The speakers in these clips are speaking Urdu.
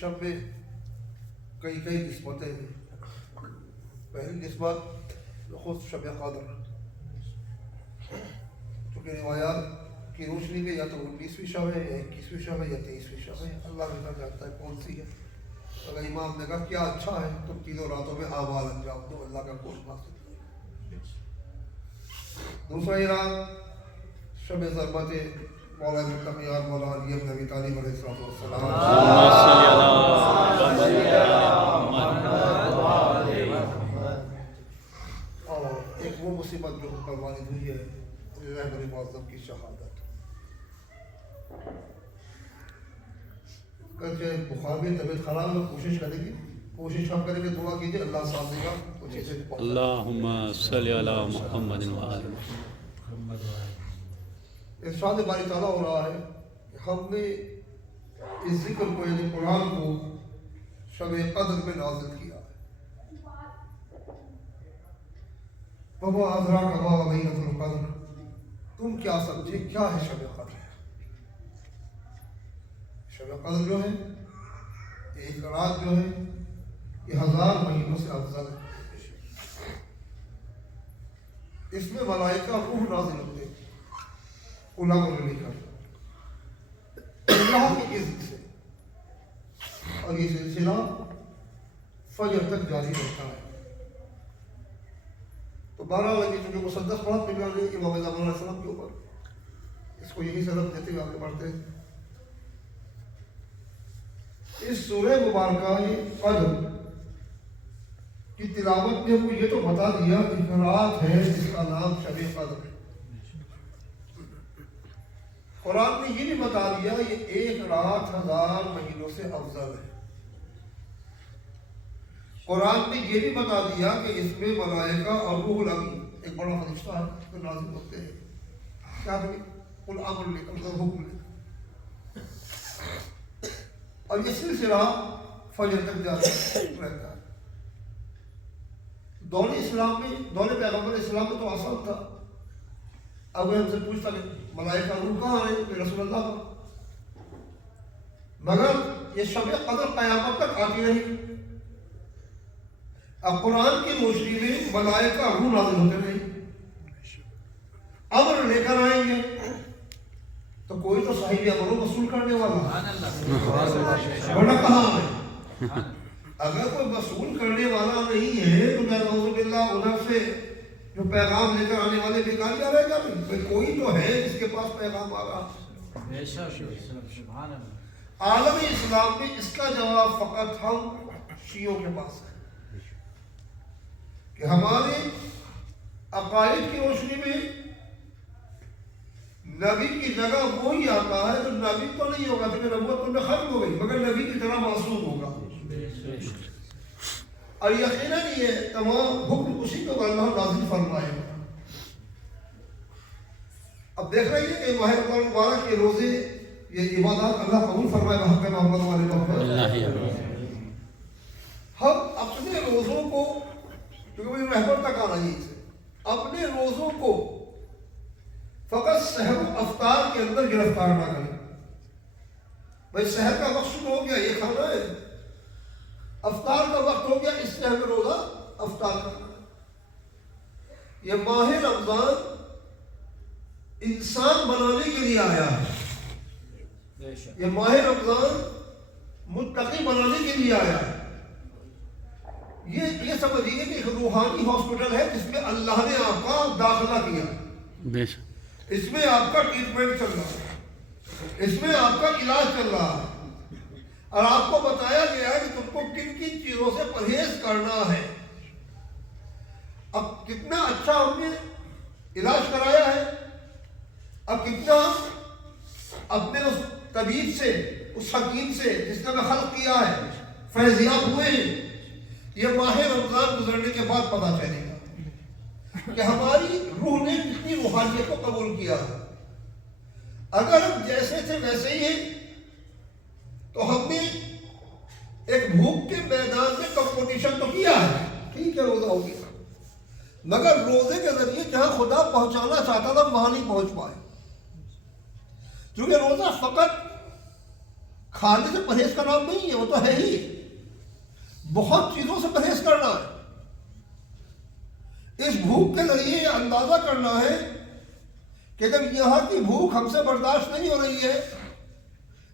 شب میں کئی نسبتیں ہیں. پہلی نسبت خود شب قدر، چونکہ روایات کی روشنی میں یا تو 19ویں شب ہے یا 21ویں شب ہے یا 23ویں شب ہے، اللہ بہتر جانتا ہے کون سی ہے. اگر امام نے کہا کیا اچھا ہے تو تینوں راتوں میں اعمال انجام دو، اللہ کا قرب حاصل کرو. دوسرا رات شب ضربت مولا متقی اور مولا علی بن ابی طالب علیہ السلام. اور ایک وہ مصیبت جو پر وارد ہوئی ہے رہبر معظم کی شہادت. اگرچہ بخار میں طبیعت خراب ہے، کوشش کریں گے، کوشش ہم کریں گے، دعا کیجیے اللہ صاحب دے گا تو چیزیں. اللہم صلی علی محمد و آل محمد. ارشاد باری تعالیٰ ہو رہا ہے کہ ہم نے اس ذکر کو یعنی قرآن کو شب قدر میں نازل کیا ہے. وما ادراک ما لیلۃ القدر، تم کیا سمجھے کیا ہے شب قدر؟ شب قدر جو ہے ایک رات جو ہے یہ 1000 مہینوں سے افضل ہے. اس میں ملائکہ روح نازل ہوتے ہیں علماء نے لکھا اللہ کی اذن سے، اور یہ سلسلہ فجر تک جاری رہتا ہے. تو 12 لگی چونکہ مصدق پڑھا پھر امام زمان علیہ السلام کے اوپر اس کو یہی سبب دیتے ہوئے آگے بڑھتے ہیں. اس سورہ مبارکہ قدر کی تلاوت نے ہم کو یہ تو بتا دیا کہ رات ہے جس کا نام شب قدر ہے. قرآن نے یہ بھی بتا دیا یہ ایک رات 1000 مہینوں سے افضل ہے. قرآن نے یہ بھی بتا دیا کہ اس میں ملائکہ اور روح الامین ایک بڑا فرشتہ ہے جو نازل ہوتے ہیں. کیا کریں قل امر لکھ حکم لکھ، اور یہ سلسلہ فجر تک جاری رہتا ہے. دور اسلام میں، دور پیغمبر اسلام میں تو آسان تھا. اگر ہم سے پوچھتا کہ ملائکہ روح کہاں ہے کہ رسول اللہ کا، مگر یہ شب قدر قیامت تک آتی رہی. اب قرآن کی روشنی میں ملائکہ روح نازل ہوتے رہے، امر لے کر آئیں گے تو کوئی تو صاحب امر وصول کرنے والا، ورنہ کہاں ہے؟ اگر کوئی وصول کرنے والا نہیں ہے تو میں نعوذ باللہ ادھر سے جو پیغام لے کر آنے والے بیکار کیا رہے گا. کوئی تو ہے جس کے پاس پیغام آ رہا. عالم اسلام میں اس کا جواب فقط ہم شیعوں کے پاس ہے کہ ہمارے عقائد کی روشنی میں نبی کی جگہ وہی آتا ہے جو نبی تو نہیں ہوگا کیونکہ نبوت تو میں ختم ہو گئی مگر نبی کی طرح معصوم ہوگا. اور یقیناً یہ تمام حکم اسی کو اللہ نازل فرمائے گا. اب دیکھ رہے ہیں کہ ماہ رمضان مبارک کے روزے یہ عبادات اللہ قبول فرمائے گا. حق محمد والے محمد ہم اپنے روزوں کو، کیونکہ وہ رہبر تک آنا ہی سے، اپنے روزوں کو فقط سحر و افطار کے اندر گرفتار نہ کریں. بھائی سحر کا وقت شروع ہو گیا یہ کھانا ہے، افطار کا وقت ہو گیا اس سے ہمیں روزہ افطار کرنا. یہ ماہ رمضان انسان بنانے کے لیے آیا ہے، یہ ماہ رمضان متقی بنانے کے لیے آیا ہے. یہ سمجھیے کہ ایک روحانی ہاسپٹل ہے جس میں اللہ نے آپ کا داخلہ کیا، اس میں آپ کا ٹریٹمنٹ چل رہا ہے، اس میں آپ کا علاج چل رہا ہے، اور آپ کو بتایا گیا ہے کہ تم کو کن کن چیزوں سے پرہیز کرنا ہے. اب کتنا اچھا ہم نے علاج کرایا ہے، اب کتنا اپنے اس طبیب سے، اس حکیم سے جس نے ہمیں خلق کیا ہے فیضیاب ہوئے ہیں. یہ ماہ رمضان گزرنے کے بعد پتہ چلے گا کہ ہماری روح نے کتنی روحانیت کو قبول کیا. اگر ہم جیسے تھے ویسے ہی ہیں تو ہم نے ایک بھوک کے میدان میں کمپٹیشن تو کیا ہے، ٹھیک ہے روزہ ہو گیا، مگر روزے کے ذریعے جہاں خدا پہنچانا چاہتا تھا وہاں نہیں پہنچ پائے. کیونکہ روزہ فقط کھانے سے پرہیز کا نام نہیں ہے، وہ تو ہے ہی، بہت چیزوں سے پرہیز کرنا ہے۔ اس بھوک کے ذریعے یہ اندازہ کرنا ہے کہ جب یہاں کی بھوک ہم سے برداشت نہیں ہو رہی ہے،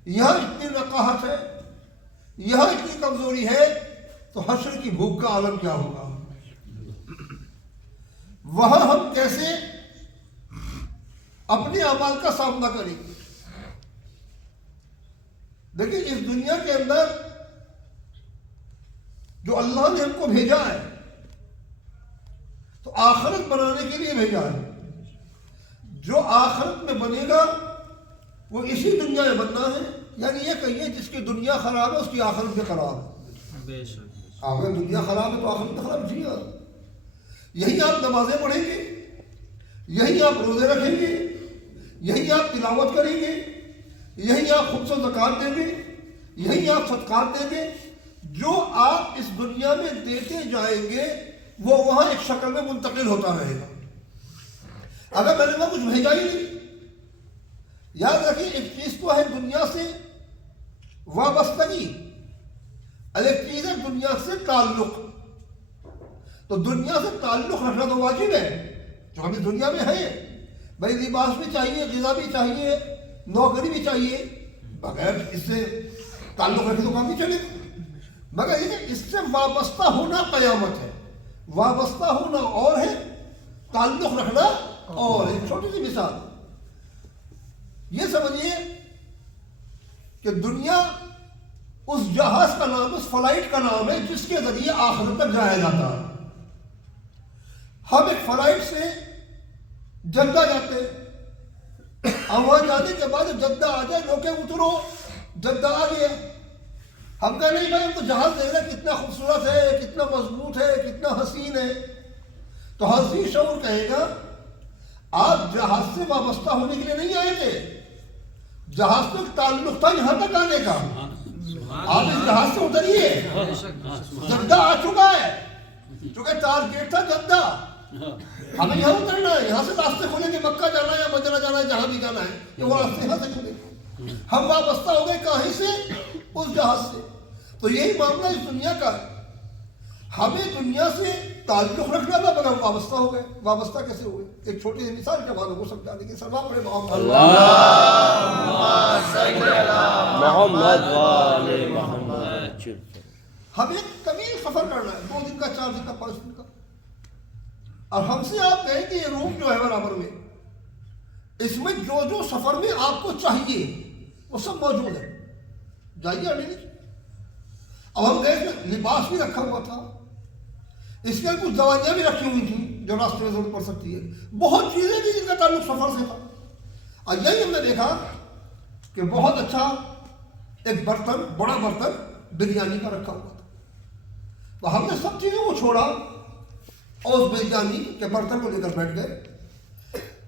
یہاں اتنی نقاہت ہے، یہاں اتنی کمزوری ہے، تو حشر کی بھوک کا عالم کیا ہوگا؟ وہاں ہم کیسے اپنے اعمال کا سامنا کریں گے؟ دیکھیں، اس دنیا کے اندر جو اللہ نے ہم کو بھیجا ہے تو آخرت بنانے کے لیے بھیجا ہے۔ جو آخرت میں بنے گا وہ اسی دنیا میں بننا ہے، یعنی یہ کہیے جس کی دنیا خراب ہے اس کی آخرت بھی خراب ہے۔ اگر دنیا خراب ہے تو آخرت بھی خراب جی ہاں۔ یہی آپ نمازیں پڑھیں گے، یہی آپ روزے رکھیں گے، یہی آپ تلاوت کریں گے، یہی آپ خمس و زکوٰۃ دیں گے، یہی آپ صدقات دیں گے، جو آپ اس دنیا میں دیتے جائیں گے وہ وہاں ایک شکل میں منتقل ہوتا رہے گا۔ اگر میں نے وہ کچھ بھیجا ہی نہیں، یاد رکھیے ایک چیز تو ہے دنیا سے وابستگی، ایک چیز ہے دنیا سے تعلق۔ تو دنیا سے تعلق رکھنا تو واجب ہے، جو ہم اس دنیا میں ہیں۔ بھائی لباس بھی چاہیے، غذا بھی چاہیے، نوکری بھی چاہیے، بغیر اس سے تعلق رکھے تو کام نہیں چلے گا۔ مگر یہ اس سے وابستہ ہونا قیامت ہے، وابستہ ہونا اور ہے، تعلق رکھنا اور۔ ایک چھوٹی سی مثال یہ سمجھیے کہ دنیا اس جہاز کا نام، اس فلائٹ کا نام ہے جس کے ذریعے آخرت تک جایا جاتا ہے۔ ہم ایک فلائٹ سے جدہ جاتے ہیں، وہاں جانے کے بعد جدہ آ جائے، لوگ اترو جدہ آ گیا، ہم کہا نہیں بھائی ہم تو جہاز دیکھ رہے کتنا خوبصورت ہے، کتنا مضبوط ہے، کتنا حسین ہے۔ تو حسین شعور کہے گا آپ جہاز سے وابستہ ہونے کے لیے نہیں آئے تھے، جہاز تو ایک تعلق تھا یہاں تک آنے کا، آپ اس جہاز سے اتریے، جدہ آ چکا ہے، چونکہ ٹارگیٹ تھا جدہ، ہمیں یہاں اترنا ہے، یہاں سے راستے کھولیں گے، مکہ جانا ہے یا مدینہ جانا ہے، جہاں بھی جانا ہے کہ وہ راستے یہاں سے کھولیں۔ ہم وابستہ ہو گئے کہیں سے؟ اس جہاز سے۔ تو یہی معاملہ اس دنیا کا ہے، ہمیں دنیا سے تعلق رکھنا تھا مگر وابستہ ہو گئے۔ وابستہ کیسے ہوئے؟ ایک چھوٹی سی مثال کے بعد کو سمجھانے کی سلام پڑے محمد ہمیں طویل سفر کرنا ہے، 2 دن کا، 4 دن کا، 5 دن کا، اور ہم سے آپ کہیں کہ یہ روم جو ہے برابر میں، اس میں جو جو سفر میں آپ کو چاہیے وہ سب موجود ہے، جائیے اڑے نہیں۔ اب ہم دیکھ لیں لباس بھی رکھا ہوا تھا، اس کے کچھ دوائیاں بھی رکھی ہوئی تھیں جو راستے میں ضرورت پڑ سکتی ہے، بہت چیزیں تھیں جن کا تعلق سفر سے تھا۔ اور یہی ہم نے دیکھا کہ بہت اچھا ایک برتن، بڑا برتن بریانی کا رکھا ہوا تھا، تو ہم نے سب چیزوں کو چھوڑا اور اس بریانی کے برتن کو لے کر بیٹھ گئے۔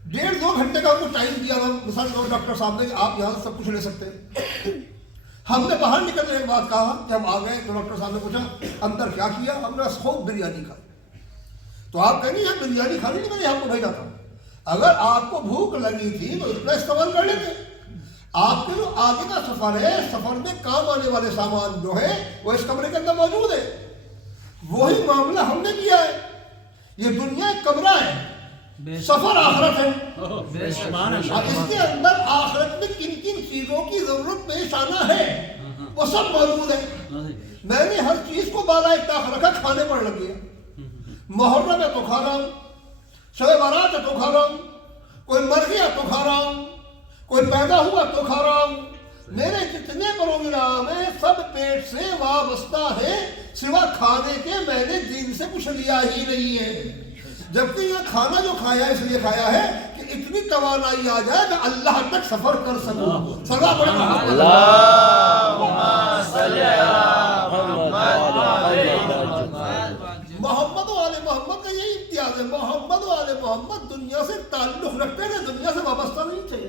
1.5-2 گھنٹے کا ہم کو ٹائم دیا تھا، مثال کے ڈاکٹر صاحب نے کہ آپ یہاں سے سب کچھ لے سکتے ہیں۔ ہم نے باہر نکلنے کے بعد کہا کہ ہم آ گئے، تو ڈاکٹر صاحب نے پوچھا اندر کیا کیا؟ ہم نے خوب بریانی کھائی۔ تو آپ کہیں گے یار بریانی کھانی نہیں، میں نے ہم کو بھیجا تھا۔ اگر آپ کو بھوک لگی تھی تو اتنا استعمال کر لیتے۔ آپ کے جو آگے کا سفر ہے، سفر میں کام آنے والے سامان جو ہے وہ اس کمرے کے اندر موجود ہے۔ وہی معاملہ ہم نے کیا ہے۔ یہ دنیا ایک کمرہ ہے، سفر آخرت ہے، اور اس کے اندر آخرت میں کن کن چیزوں کی ضرورت پیش آنا ہے وہ سب موجود ہے۔ میں نے ہر چیز کو بالا اطاق رکھا، کھانے پر لگ گیا۔ محرم ہے تو کھا رہا ہوں، شب برات ہے تو کھا رہا ہوں، کوئی مر گیا تو کھا رہا ہوں، کوئی پیدا ہوا تو کھا رہا ہوں۔ میرے جتنے پروگرام ہیں سب پیٹ سے وابستہ ہے، سوا کھانے کے میں نے دین سے کچھ لیا ہی نہیں ہے۔ جبکہ یہ کھانا جو کھایا اس لیے کھایا ہے کہ اتنی توانائی آ جائے کہ اللہ تک سفر کر سکوں۔ سلا پڑے محمد و آل محمد کا یہی امتیاز ہے۔ محمد و آل محمد دنیا سے تعلق رکھتے تھے، دنیا سے وابستہ نہیں تھے۔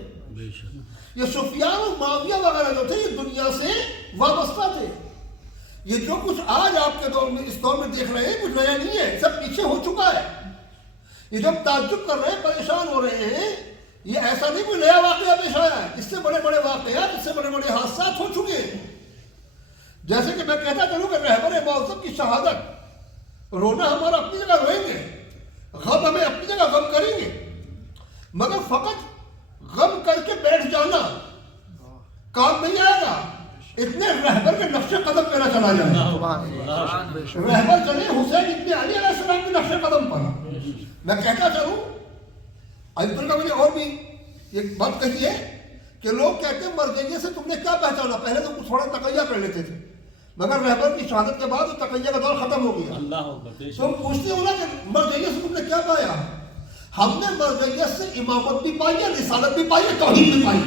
یہ سفیان و معاویہ وغیرہ جو تھے یہ دنیا سے وابستہ تھے۔ یہ جو کچھ آج آپ کے دور میں اس دور میں دیکھ رہے ہیں کچھ نیا نہیں ہے، سب پیچھے ہو چکا ہے۔ یہ جب تعجب کر رہے ہیں، پریشان ہو رہے ہیں یہ ایسا نہیں کوئی نیا واقعہ پیش آیا ہے، اس سے بڑے بڑے واقعات، اس سے بڑے بڑے حادثات ہو چکے ہیں. جیسے کہ میں کہتا چلوں کہ رہبر معظم کی شہادت، رونا ہمارا اپنی جگہ روئیں گے، غم ہمیں اپنی جگہ غم کریں گے، مگر فقط غم کر کے بیٹھ جانا کام نہیں آئے گا. اتنے رہبر کے نقش قدم میرا چلا جائے. رہبر چلے حسین ابن علی علیہ السلام کے نقش قدم پر. میں کہتا چلوں عبد کا میں نے اور بھی ایک بات کہی ہے کہ لوگ کہتے ہیں مرجعیت سے تم نے کیا پہچانا، پہلے تو تھوڑا تقیہ کر لیتے تھے، مگر رہبر کی شہادت کے بعد تقیہ کا دور ختم ہو گیا. تم پوچھتے ہو نا کہ مرجعیت سے تم نے کیا پایا. ہم نے مرجعیت سے امامت بھی پائی ہے، رسالت بھی پائی ہے، توحید بھی پائی ہے.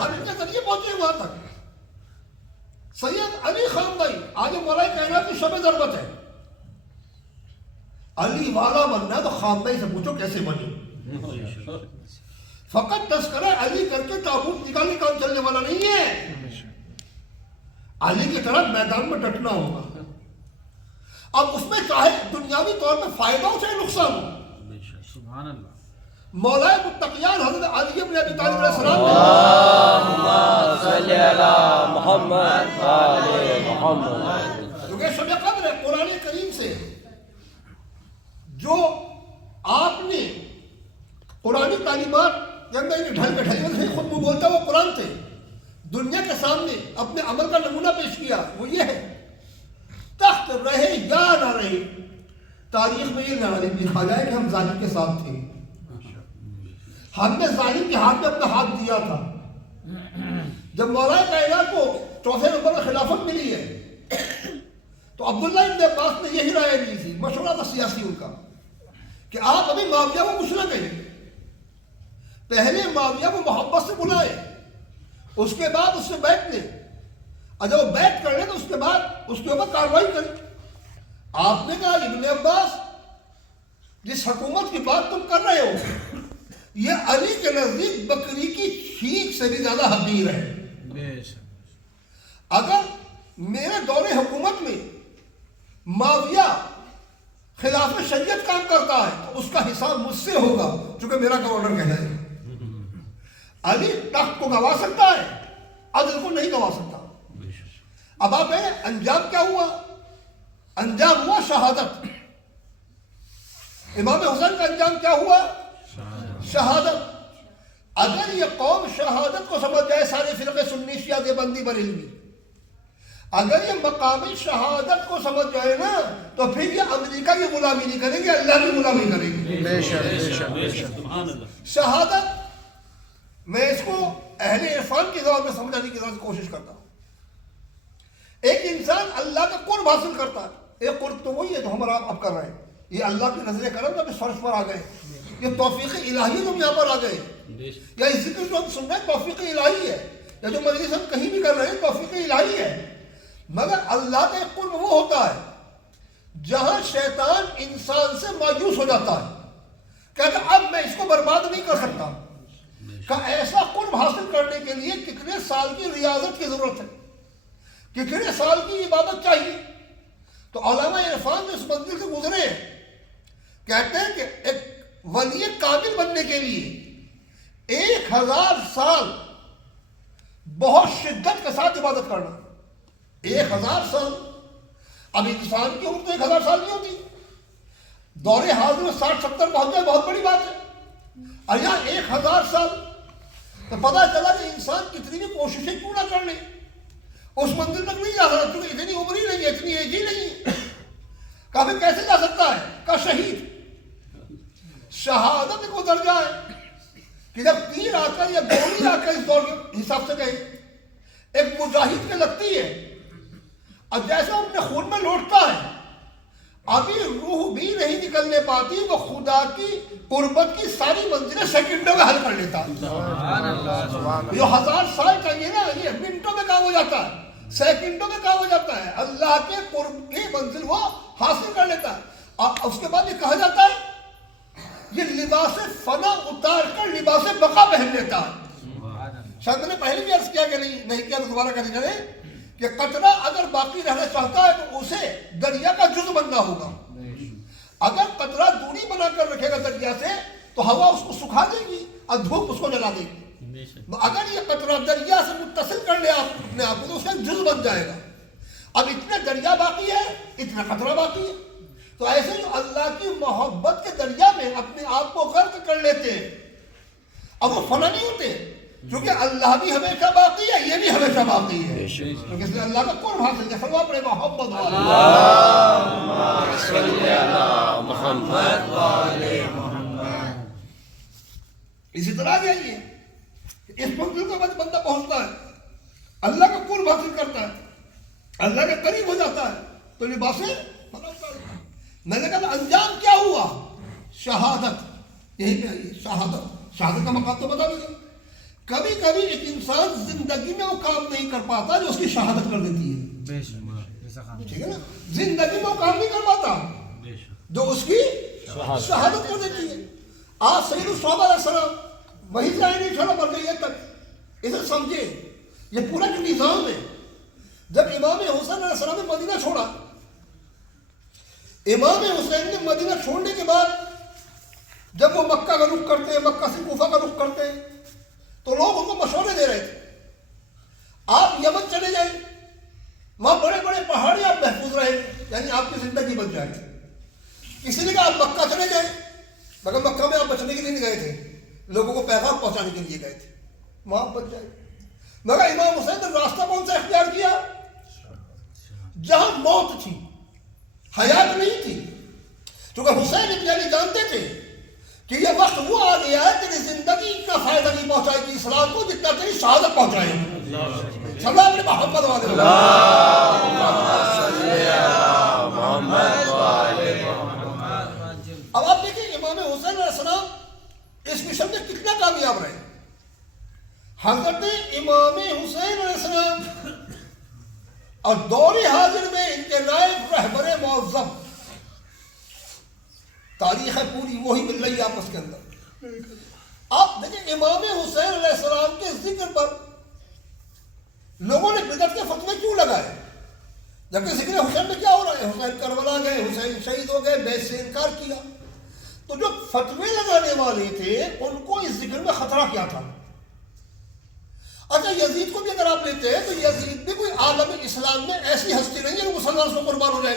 ہم ان کے ذریعے پہنچے وہاں تک. سید علی خان بھائی آج مولا کائنات کی شب ضربت ہے. علی والا بننا ہے تو خان بھائی سے پوچھو کیسے بنی. فقط تذکرہ علی کر کے تابوت نکالنے کام چلنے والا نہیں ہے. علی کی طرف میدان میں ڈٹنا ہوگا. اب اس میں چاہے دنیاوی طور پہ فائدہ ہو چاہے نقصان ہو. سبحان اللہ. مولا متقیان حضرت علی بن ابی طالب علیہ السلام اللہم صلی علی محمد آل محمد. کیونکہ شب قدر ہے. قرآن کریم سے جو آپ نے قرآنی تعلیمات کے اندر ڈھل کے ڈھل خود بولتا وہ قرآن سے دنیا کے سامنے اپنے عمل کا نمونہ پیش کیا. وہ یہ ہے تخت رہے یا نہ رہے، تاریخ میں یہ نہ لکھا جائے کہ ہم ظالم کے ساتھ تھے. ہم نے ظالم کے ہاتھ میں اپنا ہاتھ دیا تھا. جب مولا کائنات کو چوتھے نمبر میں خلافت ملی ہے تو عبداللہ ابن عباس نے یہی رائے دی تھی، مشورہ تھا سیاسی ان کا، کہ آپ ابھی معاویہ کو کچھ نہ کہیں. پہلے معاویہ کو محبت سے بلائے، اس کے بعد اس سے بیعت لیں، اور جب وہ بیعت کر لیں تو اس کے بعد اس کے اوپر کارروائی کریں. آپ نے کہا ابن عباس جس حکومت کی بات تم کر رہے ہو یہ علی کے نزدیک بکری کی چھینک سے بھی زیادہ حقیر ہے. اگر میرے دور حکومت میں معاویہ خلاف شریعت کام کرتا ہے تو اس کا حساب مجھ سے ہوگا، چونکہ میرا گورنر کہنا ہے. علی تخت کو گوا سکتا ہے، عدل کو نہیں گوا سکتا. اب آپ ہیں انجام کیا ہوا؟ انجام ہوا شہادت. امام حسین کا انجام کیا ہوا؟ شہادت. اگر یہ قوم شہادت کو سمجھ جائے، سارے فرقے سنی شیعہ دیوبندی بریلوی، اگر یہ مقامی شہادت کو سمجھ جائے نا تو پھر یہ امریکہ کی غلامی نہیں کریں گے، اللہ کی غلامی کریں گے. شہادت میں اس کو اہل عرفان کی زبان میں سمجھانے کی کوشش کرتا ہوں. ایک انسان اللہ کا قرب حاصل کرتا ہے. ایک قرب تو وہی ہے جو ہم اب کر رہے ہیں. یہ اللہ کی نظر کرم جب اس فرش پر آ گئے، یہ توفیق الہی تم یہاں پر آ گئے، یا اس ذکر جو ہم سن رہے ہیں توفیق الہی ہے، یا جو مجلس ہم کہیں بھی کر رہے ہیں توفیق الہی ہے. مگر اللہ کا ایک قرب وہ ہوتا ہے جہاں شیطان انسان سے مایوس ہو جاتا ہے، کہتا اب میں اس کو برباد نہیں کر سکتا. کہ ایسا قرب حاصل کرنے کے لیے کتنے سال کی ریاضت کی ضرورت ہے، کتنے سال کی عبادت چاہیے. تو علامہ عرفان جو اس منزل سے گزرے کہتے ہیں کہ ایک ولی کامل بننے کے لیے 1000 سال بہت شدت کے ساتھ عبادت کرنا. 1000 سال. اب انسان کی عمر تو 1000 سال نہیں ہوتی. دور حاضر میں 60-70 پہنچ جائے بہت بڑی بات ہے، اور یہاں 1000 سال. تو پتہ چلا کہ انسان کتنی بھی کوششیں کیوں نہ کر لے اس منزل تک نہیں جا سکتا، کیونکہ اتنی عمر ہی نہیں ہے، اتنی ایج ہی نہیں ہے. کہا کیسے جا سکتا ہے؟ کہا شہید. شہادت کو درجہ ہے کہ جب تیر آ کر یا گولی آ کر اس دور کے حساب سے کہیں ایک مجاہد کے لگتی ہے، اور جیسے وہ اپنے خون میں لوٹتا ہے ابھی روح بھی نہیں نکلنے پاتی، وہ خدا کی قربت کی ساری منزلیں سیکنڈوں میں حل کر لیتا. جو 1000 سال چاہیے نا یہ منٹوں میں کام ہو جاتا ہے، سیکنڈوں میں کام ہو جاتا ہے. اللہ کے قرب کی منزل وہ حاصل کر لیتا ہے. اور اس کے بعد یہ کہا جاتا ہے یہ لباس فنا اتار کر لباس بقا پہن لیتا ہے. شاید میں نے پہلے بھی عرض کیا کہ نہیں کیا تو دوبارہ کریں کہ قطرہ اگر باقی رہنا چاہتا ہے تو اسے دریا کا جز بننا ہوگا. اگر قطرہ دوری بنا کر رکھے گا دریا سے تو ہوا اس کو سکھا دے گی اور دھوپ اس کو جلا دے گی. اگر یہ قطرہ دریا سے متصل کر لے اپنے آپ کو تو اس کا جز بن جائے گا. اب اتنا دریا باقی ہے, اتنا قطرہ باقی ہے. تو ایسے جو اللہ کی محبت کے دریا میں اپنے آپ کو غرق کر لیتے ہیں اب وہ فنا نہیں ہوتے, کیونکہ اللہ بھی ہمیشہ باقی ہے, یہ بھی ہمیشہ باقی ہے. کیونکہ اس نے اللہ کا قرب حاصل کیا. فرما اپنے محمد اسی طرح جائیے اس منزل کو بندہ پہنچتا ہے, اللہ کا قرب حاصل کرتا ہے, اللہ کے قریب ہو جاتا ہے تو لباسیں میں نے کہا انجام کیا ہوا؟ شہادت. یہی پہ آئیے شہادت. شہادت کا مقام تو بتا دیجیے. کبھی کبھی ایک انسان زندگی میں وہ کام نہیں کر پاتا جو اس کی شہادت کر دیتی ہے. ٹھیک ہے نا, زندگی میں وہ کام نہیں کر پاتا جو اس کی شہادت کر دیتی ہے. آج سید الصحابہ علیہ السلام وہی سے آئے نہیں چھوڑا مر گئی تک. اسے سمجھے یہ پورا جو نظام ہے. جب امام حسین علیہ السلام نے مدینہ چھوڑا, امام حسین نے مدینہ چھوڑنے کے بعد جب وہ مکہ کا رخ کرتے, مکہ سے کوفہ کا رخ کرتے, تو لوگ ان کو مشورے دے رہے تھے آپ یمن چلے جائیں, وہاں بڑے بڑے پہاڑی آپ محفوظ رہیں, یعنی آپ کی زندگی بن جائے. کسی نے کہا آپ مکہ چلے جائیں, مگر مکہ میں آپ بچنے کے لیے نہیں گئے تھے, لوگوں کو پیغام پہنچانے کے لیے گئے تھے, وہاں بچ جائے. مگر امام حسین نے راستہ کون سا اختیار کیا؟ جہاں موت تھی, حیات نہیں تھی. کیونکہ حسین ابن علی جانتے تھے کہ یہ وقت وہ آ گیا ہے تیری زندگی اتنا فائدہ نہیں پہنچائے گی اسلام کو جتنا تیری شہادت پہنچائے گی. صلی اللہ علیہ محمد اب آپ دیکھیں امام حسین علیہ السلام اس مشن میں کتنا کامیاب رہے. حضرت امام حسین علیہ السلام اور دور حاضر میں ان کے نائب رہبر معظم, تاریخ ہے پوری وہی مل رہی ہے آپس کے اندر. آپ دیکھیں امام حسین علیہ السلام کے ذکر پر لوگوں نے بدعت کے فتوے کیوں لگائے, جبکہ ذکر حسین میں کیا ہو رہا ہے؟ حسین کربلا گئے, حسین شہید ہو گئے, بیعت سے انکار کیا. تو جو فتوے لگانے والے تھے ان کو اس ذکر میں خطرہ کیا تھا. اچھا یزید کو بھی اگر آپ لیتے ہیں تو یزید بھی کوئی عالم اسلام میں ایسی ہستی نہیں ہے کہ مسلمان سے قربان ہو جائے.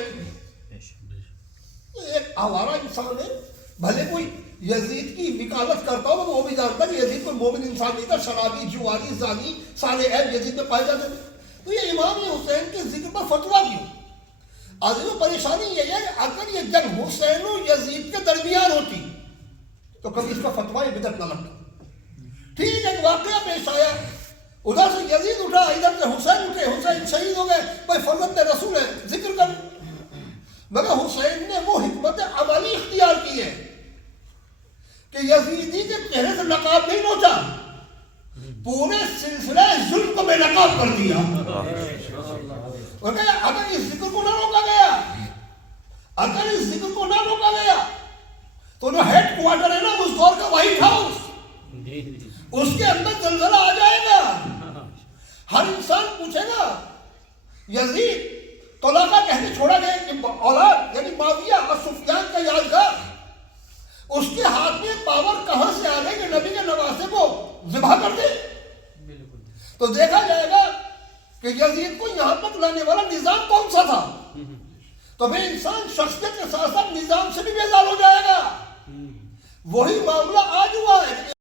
ایک آوارہ انسان ہے, بھلے کوئی یزید کی وکالت کرتا ہو تو وہ بھی جانتا ہے کہ یزید کوئی مومن انسان نہیں تھا, شرابی, جواری, زانی سارے عیب یزید میں پائے جاتے تھے. تو یہ امام حسین کے ذکر پر فتویٰ کیوں؟ عظیم پریشانی یہ ہے کہ اگر یہ جنگ حسین و یزید کے درمیان ہوتی تو کبھی اس کا فتویٰ یہ بدعت نہ لگتا. ٹھیک ہے, واقعہ پیش آیا, ادھر سے یزید اٹھا, ادھر سے حسین اٹھے, حسین شہید ہو گئے, بھائی فرزند رسول ہے ذکر کر. مگر حسین نے وہ حکمت عملی اختیار کی ہے کہ یزیدی کے چہرے سے نقاب نہیں نوچا, پورے سلسلہ ظلم کو بے نقاب کر دیا. اور کہا اگر اس ذکر کو نہ روکا گیا, اگر اس ذکر کو نہ روکا گیا تو جو ہیڈ کوارٹر ہے نا اس دور کا وائٹ ہاؤس, اس کے اندر زلزلہ آ جائے گا. ہر انسان پوچھے گا یزید طلقہ کہنے چھوڑا گیا کہ اولاد یعنی معاویہ اور سفیان کا یادگار, اس کے ہاتھ میں پاور کہاں سے آ گئی کہ نبی کے نواسے کو ذبح کر دے. تو دیکھا جائے گا کہ یزید کو یہاں تک لانے والا نظام کون سا تھا. تو پھر انسان شخصیت کے ساتھ ساتھ نظام سے بھی بیزار ہو جائے گا. وہی معاملہ آج ہوا ہے.